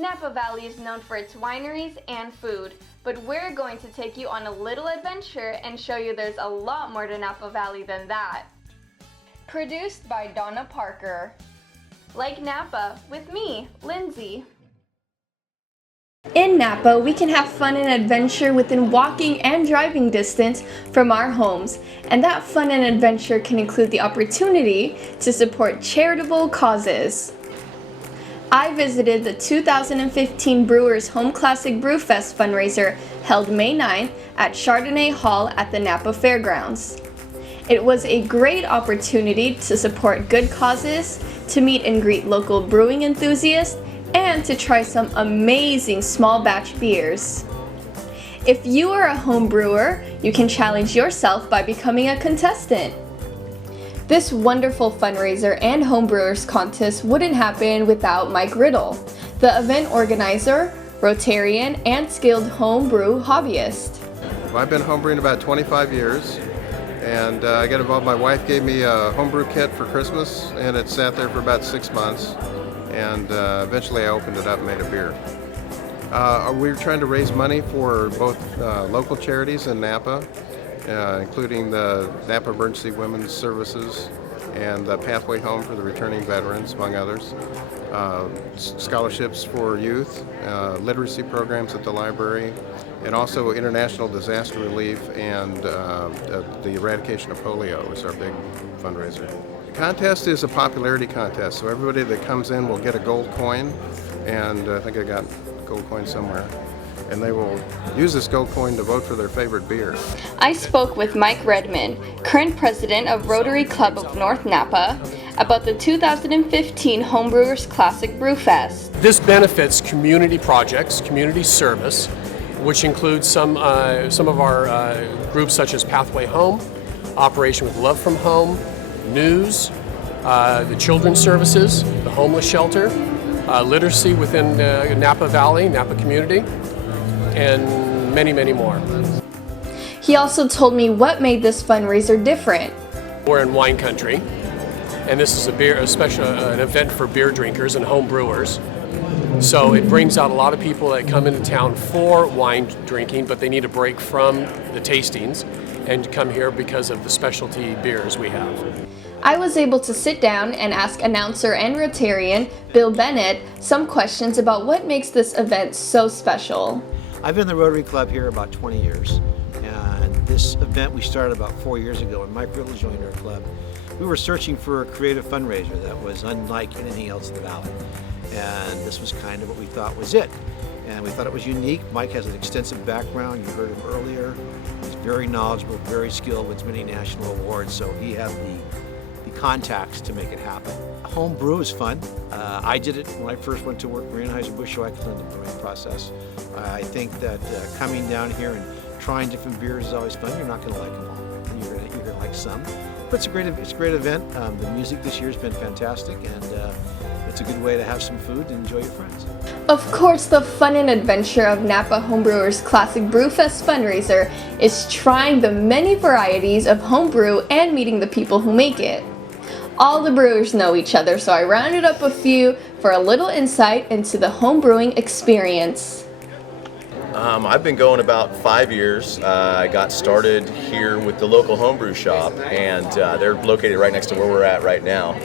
Napa Valley is known for its wineries and food, but we're going to take you on a little adventure and show you there's a lot more to Napa Valley than that. Produced by Donna Parker. Like Napa, with me, Lindsay. In Napa, we can have fun and adventure within walking and driving distance from our homes, and that fun and adventure can include the opportunity to support charitable causes. I visited the 2015 Brewers Home Classic Brewfest fundraiser held May 9th at Chardonnay Hall at the Napa Fairgrounds. It was a great opportunity to support good causes, to meet and greet local brewing enthusiasts, and to try some amazing small batch beers. If you are a home brewer, you can challenge yourself by becoming a contestant. This wonderful fundraiser and homebrewers contest wouldn't happen without Mike Riddle, the event organizer, Rotarian, and skilled homebrew hobbyist. Well, I've been homebrewing about 25 years, and I got involved. My wife gave me a homebrew kit for Christmas, and it sat there for about 6 months. And eventually I opened it up and made a beer. We were trying to raise money for both local charities in Napa, including the Napa Emergency Women's Services and the Pathway Home for the returning veterans, among others. Scholarships for youth, literacy programs at the library, and also international disaster relief and the eradication of polio was our big fundraiser. The contest is a popularity contest, so everybody that comes in will get a gold coin, and I think I got a gold coin somewhere, and they will use this gold coin to vote for their favorite beer. I spoke with Mike Redman, current president of Rotary Club of North Napa, about the 2015 Homebrewers Classic Brewfest. This benefits community projects, community service, which includes some of our groups such as Pathway Home, Operation with Love from Home, News, the Children's Services, the Homeless Shelter, literacy within Napa Valley, Napa community, and many, many more. He also told me what made this fundraiser different. We're in wine country, and this is an event for beer drinkers and home brewers. So it brings out a lot of people that come into town for wine drinking, but they need a break from the tastings and come here because of the specialty beers we have. I was able to sit down and ask announcer and Rotarian Bill Bennett some questions about what makes this event so special. I've been in the Rotary Club here about 20 years, and this event we started about 4 years ago when Mike Riddle joined our club. We were searching for a creative fundraiser that was unlike anything else in the Valley, and this was kind of what we thought was it. And we thought it was unique. Mike has an extensive background. You heard him earlier. He's very knowledgeable, very skilled, wins many national awards, so he has the contacts to make it happen. Home brew is fun. I did it when I first went to work for Anheuser-Busch, so I could learn the brewing process. I think that coming down here and trying different beers is always fun. You're not going to like them all, and you're going to like some. But it's a great event. The music this year has been fantastic, and it's a good way to have some food and enjoy your friends. Of course, the fun and adventure of Napa Homebrewers Classic Brewfest fundraiser is trying the many varieties of homebrew and meeting the people who make it. All the brewers know each other, so I rounded up a few for a little insight into the homebrewing experience. I've been going about 5 years. I got started here with the local homebrew shop, and they're located right next to where we're at right now.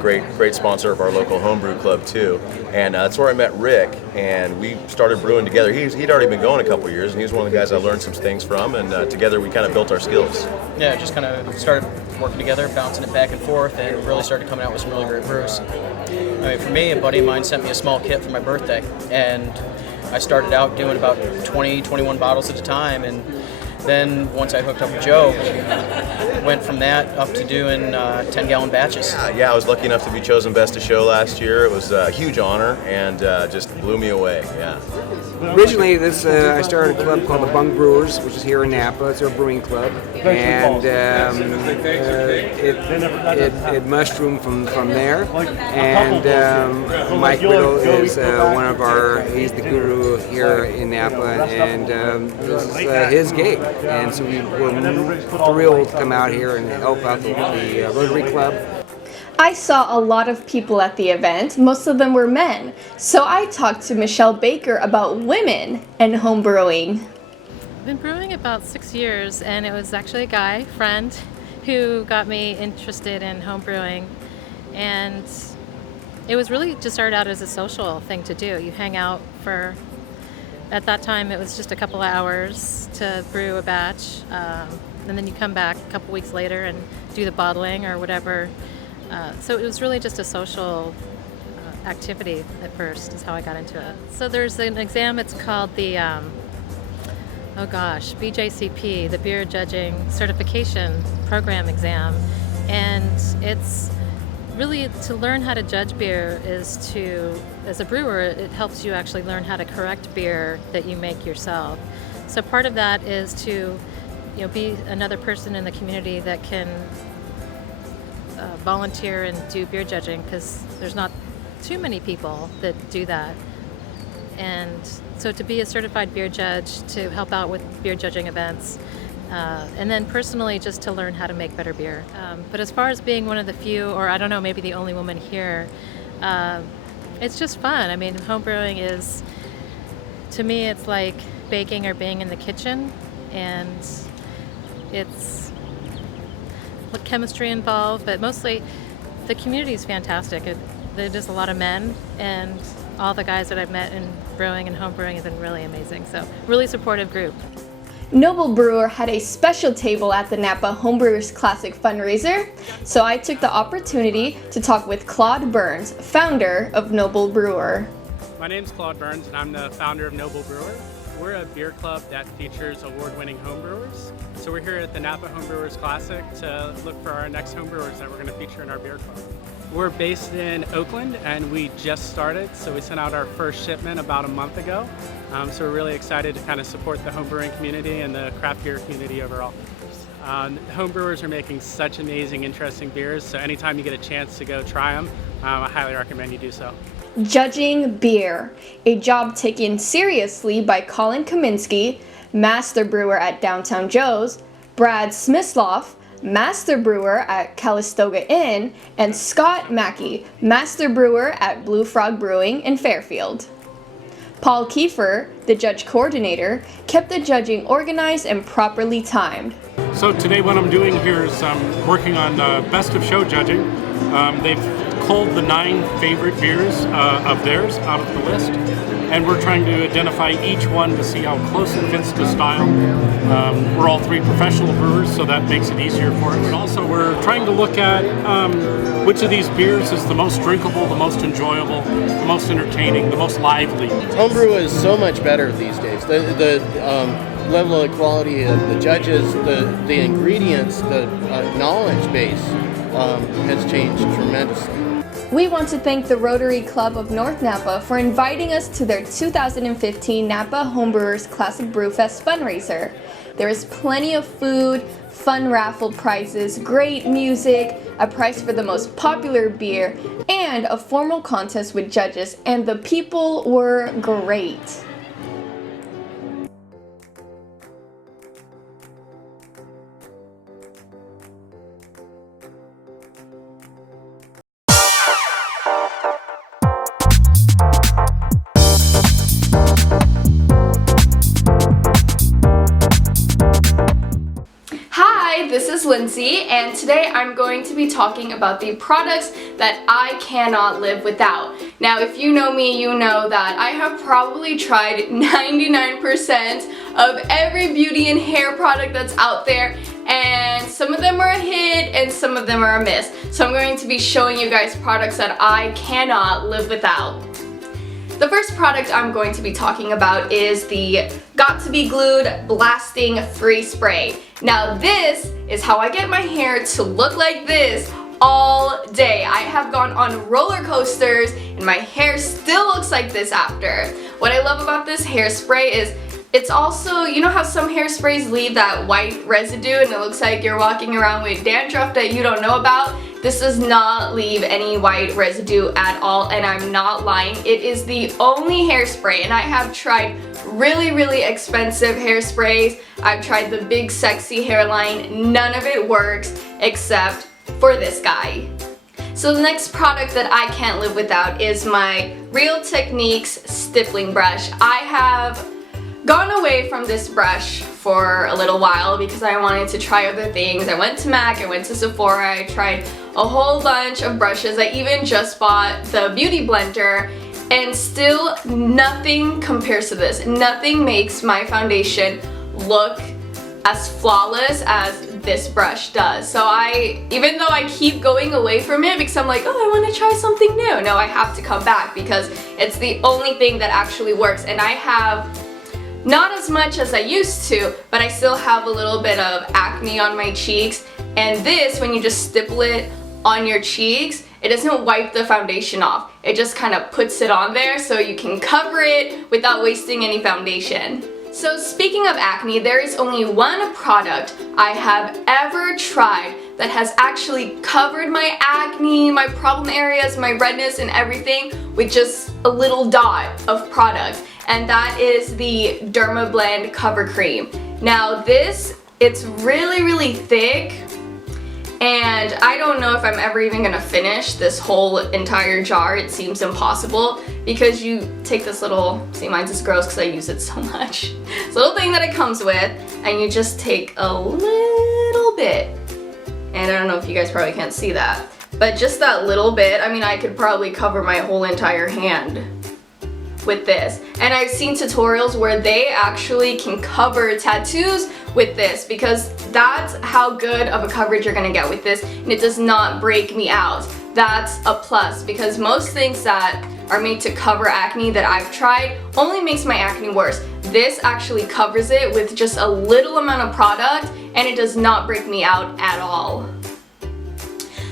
Great sponsor of our local homebrew club too, and that's where I met Rick, and we started brewing together. He'd already been going a couple years, and he's one of the guys I learned some things from, and together we kind of built our skills. Yeah, just kind of started working together, bouncing it back and forth, and really started coming out with some really great brews. I mean, for me, a buddy of mine sent me a small kit for my birthday, and I started out doing about 20, 21 bottles at a time, and then once I hooked up with Joe, went from that up to doing 10-gallon batches. Yeah, I was lucky enough to be chosen Best of Show last year. It was a huge honor, and just blew me away, yeah. Originally, I started a club called the Bung Brewers, which is here in Napa. It's our brewing club, and it mushroomed from there. And Mike Riddle is he's the guru here in Napa, and this is his gig. And so we were thrilled to come out here and help out the Rotary Club. I saw a lot of people at the event, most of them were men, so I talked to Michelle Baker about women and homebrewing. I've been brewing about 6 years, and it was actually a guy friend who got me interested in homebrewing, and it was really just started out as a social thing to do. You hang out for, at that time it was just a couple of hours to brew a batch, and then you come back a couple weeks later and do the bottling or whatever. So it was really just a social activity at first is how I got into it. So there's an exam, it's called the BJCP, the Beer Judging Certification Program exam, and it's really to learn how to judge beer is to, as a brewer, it helps you actually learn how to correct beer that you make yourself. So part of that is to, be another person in the community that can volunteer and do beer judging, because there's not too many people that do that. And so to be a certified beer judge, to help out with beer judging events, and then personally just to learn how to make better beer. But as far as being one of the few, or I don't know, maybe the only woman here, it's just fun. I mean, homebrewing is, to me, it's like baking or being in the kitchen, and it's chemistry involved, but mostly the community is fantastic. There's just a lot of men, and all the guys that I've met in brewing and homebrewing have been really amazing. So really supportive group. Noble Brewer had a special table at the Napa Homebrewers Classic fundraiser, so I took the opportunity to talk with Claude Burns, founder of Noble Brewer. My name's Claude Burns, and I'm the founder of Noble Brewer. We're a beer club that features award-winning homebrewers. So we're here at the Napa Homebrewers Classic to look for our next homebrewers that we're going to feature in our beer club. We're based in Oakland, and we just started, so we sent out our first shipment about a month ago. So we're really excited to kind of support the homebrewing community and the craft beer community overall. Homebrewers are making such amazing, interesting beers, so anytime you get a chance to go try them, I highly recommend you do so. Judging beer, a job taken seriously by Colin Kaminsky, master brewer at Downtown Joe's, Brad Smysloff, master brewer at Calistoga Inn, and Scott Mackey, master brewer at Blue Frog Brewing in Fairfield. Paul Kiefer, the judge coordinator, kept the judging organized and properly timed. So today what I'm doing here is working on best of show judging. They've culled the 9 favorite beers of theirs out of the list, and we're trying to identify each one to see how close it fits to style. We're all 3 professional brewers, so that makes it easier for us. And also we're trying to look at which of these beers is the most drinkable, the most enjoyable, the most entertaining, the most lively. Homebrew is so much better these days. The level of quality of the judges, the ingredients, the knowledge base has changed tremendously. We want to thank the Rotary Club of North Napa for inviting us to their 2015 Napa Homebrewers Classic Brewfest fundraiser. There is plenty of food, fun raffle prizes, great music, a prize for the most popular beer, and a formal contest with judges, and the people were great. This is Lindsay, and today I'm going to be talking about the products that I cannot live without. Now, if you know me, you know that I have probably tried 99% of every beauty and hair product that's out there, and some of them are a hit and some of them are a miss. So I'm going to be showing you guys products that I cannot live without. The first product I'm going to be talking about is the Got to Be Glued Blasting Free Spray. Now this is how I get my hair to look like this all day. I have gone on roller coasters and my hair still looks like this after. What I love about this hairspray is it's also, you know how some hairsprays leave that white residue and it looks like you're walking around with dandruff that you don't know about? This does not leave any white residue at all, and I'm not lying. It is the only hairspray, and I have tried really expensive hairsprays. I've tried the big sexy hairline. None of it works except for this guy. So the next product that I can't live without is my Real Techniques stippling brush. I have gone away from this brush for a little while because I wanted to try other things. I went to MAC, I went to Sephora, I tried a whole bunch of brushes. I even just bought the Beauty Blender, and still nothing compares to this. Nothing makes my foundation look as flawless as this brush does. So even though I keep going away from it because I'm like, oh, I want to try something new. No, I have to come back because it's the only thing that actually works. And I have not as much as I used to, but I still have a little bit of acne on my cheeks. And this, when you just stipple it on your cheeks, it doesn't wipe the foundation off. It just kind of puts it on there so you can cover it without wasting any foundation. So speaking of acne, there is only one product I have ever tried that has actually covered my acne, my problem areas, my redness and everything with just a little dot of product. And that is the Dermablend Cover Cream. Now this, it's really, really thick. And I don't know if I'm ever even gonna finish this whole entire jar. It seems impossible because you take this little, see, mine's just gross because I use it so much. This little thing that it comes with, and you just take a little bit. And I don't know if you guys probably can't see that, but just that little bit, I mean, I could probably cover my whole entire hand with this. And I've seen tutorials where they actually can cover tattoos with this because that's how good of a coverage you're gonna get with this, and it does not break me out. That's a plus because most things that are made to cover acne that I've tried only makes my acne worse. This actually covers it with just a little amount of product, and it does not break me out at all.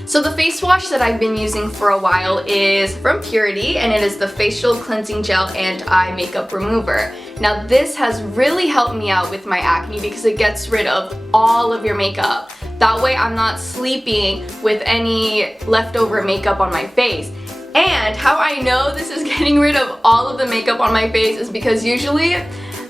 So the face wash that I've been using for a while is from Purity, and it is the Facial Cleansing Gel and Eye Makeup Remover. Now this has really helped me out with my acne because it gets rid of all of your makeup. That way I'm not sleeping with any leftover makeup on my face. And how I know this is getting rid of all of the makeup on my face is because usually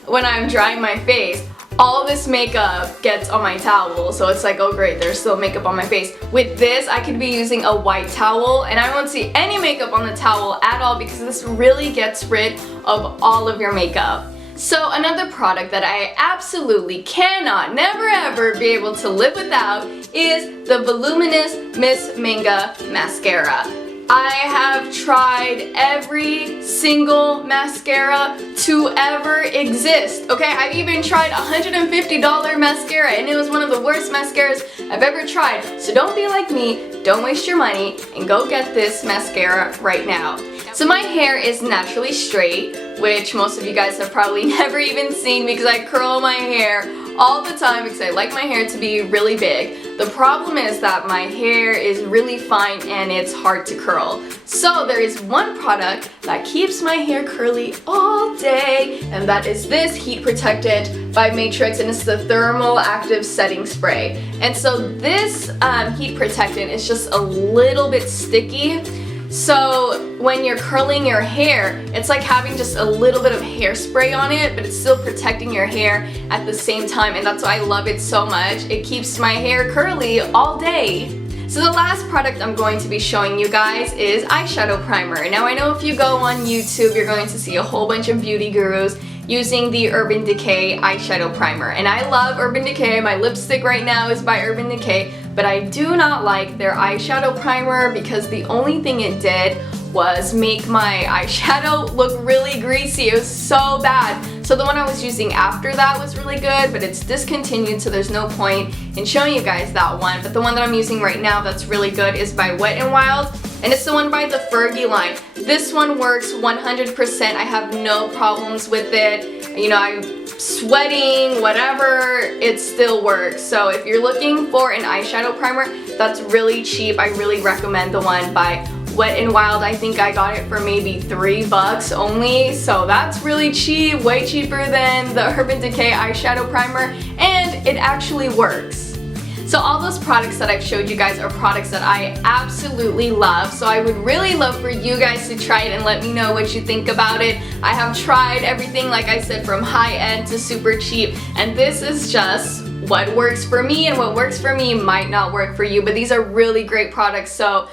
when I'm drying my face, all this makeup gets on my towel, so it's like, oh great, there's still makeup on my face. With this, I could be using a white towel and I won't see any makeup on the towel at all because this really gets rid of all of your makeup. So another product that I absolutely cannot, never ever be able to live without is the Voluminous Miss Manga Mascara. I have tried every single mascara to ever exist, okay? I've even tried $150 mascara and it was one of the worst mascaras I've ever tried. So don't be like me, don't waste your money, and go get this mascara right now. So my hair is naturally straight, which most of you guys have probably never even seen because I curl my hair all the time because I like my hair to be really big. The problem is that my hair is really fine and it's hard to curl. So there is one product that keeps my hair curly all day, and that is this Heat Protectant by Matrix, and it's the Thermal Active Setting Spray. And so this Heat Protectant is just a little bit sticky. So when you're curling your hair, it's like having just a little bit of hairspray on it, but it's still protecting your hair at the same time, and that's why I love it so much. It keeps my hair curly all day. So the last product I'm going to be showing you guys is eyeshadow primer. Now I know if you go on YouTube, you're going to see a whole bunch of beauty gurus using the Urban Decay eyeshadow primer. And I love Urban Decay. My lipstick right now is by Urban Decay, but I do not like their eyeshadow primer because the only thing it did was make my eyeshadow look really greasy. It was so bad. So the one I was using after that was really good, but it's discontinued, so there's no point in showing you guys that one. But the one that I'm using right now that's really good is by Wet n Wild, and it's the one by the Fergie line. This one works 100%. I have no problems with it. You know, I'm sweating, whatever, it still works. So if you're looking for an eyeshadow primer that's really cheap, I really recommend the one by Wet n Wild. I think I got it for maybe $3 only, so that's really cheap, way cheaper than the Urban Decay eyeshadow primer, and it actually works. So all those products that I've showed you guys are products that I absolutely love, so I would really love for you guys to try it and let me know what you think about it. I have tried everything, like I said, from high-end to super cheap, and this is just what works for me, and what works for me might not work for you, but these are really great products, so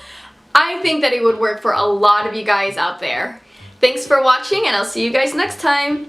I think that it would work for a lot of you guys out there. Thanks for watching, and I'll see you guys next time.